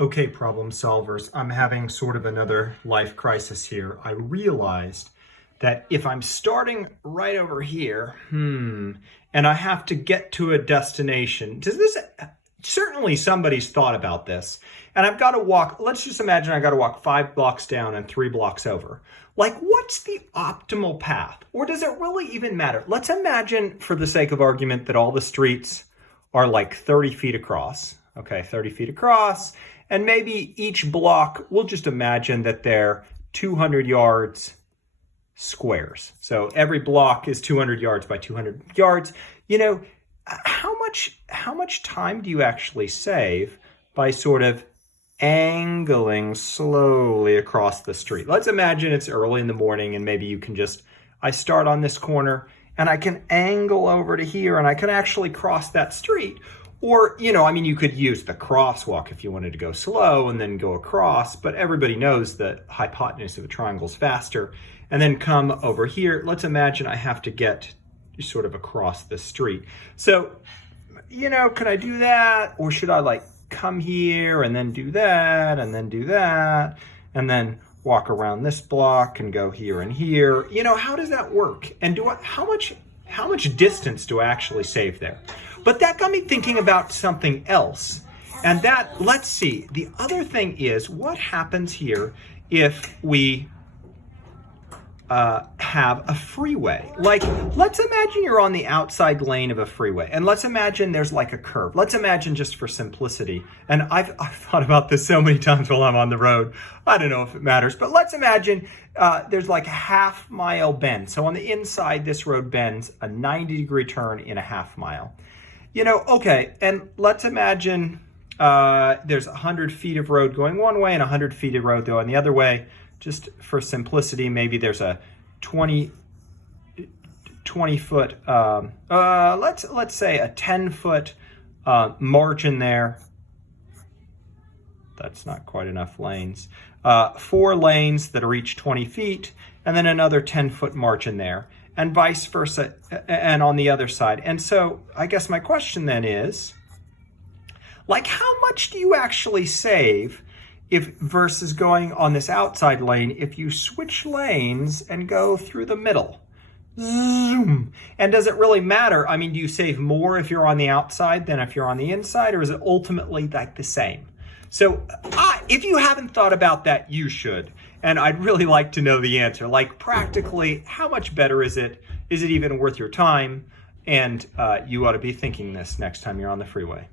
Okay, problem solvers, I'm having sort of another life crisis here. I realized that if I'm starting right over here, and I have to get to a destination, certainly somebody's thought about this, and I've got to walk, let's just imagine I got to walk 5 blocks down and 3 blocks over. Like, what's the optimal path? Or does it really even matter? Let's imagine, for the sake of argument, that all the streets are like 30 feet across. Okay, 30 feet across. And maybe each block, we'll just imagine that they're 200 yards squares. So every block is 200 yards by 200 yards. You know, how much time do you actually save by sort of angling slowly across the street? Let's imagine it's early in the morning and maybe you can I start on this corner and I can angle over to here and I can actually cross that street. Or, you could use the crosswalk if you wanted to go slow and then go across, but everybody knows that hypotenuse of a triangle is faster. And then come over here. Let's imagine I have to get sort of across the street. So, can I do that? Or should I come here and then do that and then do that and then walk around this block and go here and here? How does that work? And how much distance do I actually save there? But that got me thinking about something else. And let's see, the other thing is, what happens here if we have a freeway? Let's imagine you're on the outside lane of a freeway, and let's imagine there's a curve. Let's imagine, just for simplicity, and I've thought about this so many times while I'm on the road, I don't know if it matters, but let's imagine there's a half-mile bend. So on the inside, this road bends a 90-degree turn in a half mile. Okay, and let's imagine there's 100 feet of road going one way and 100 feet of road going the other way. Just for simplicity, maybe there's a 20 foot, let's say a 10 foot margin there. That's not quite enough lanes. 4 lanes that are each 20 feet, and then another 10 foot margin there, and vice versa, and on the other side. And so I guess my question then is, how much do you actually save versus going on this outside lane if you switch lanes and go through the middle? Zoom. And does it really matter? Do you save more if you're on the outside than if you're on the inside, or is it ultimately the same? So if you haven't thought about that, you should. And I'd really like to know the answer. Practically, how much better is it? Is it even worth your time? And you ought to be thinking this next time you're on the freeway.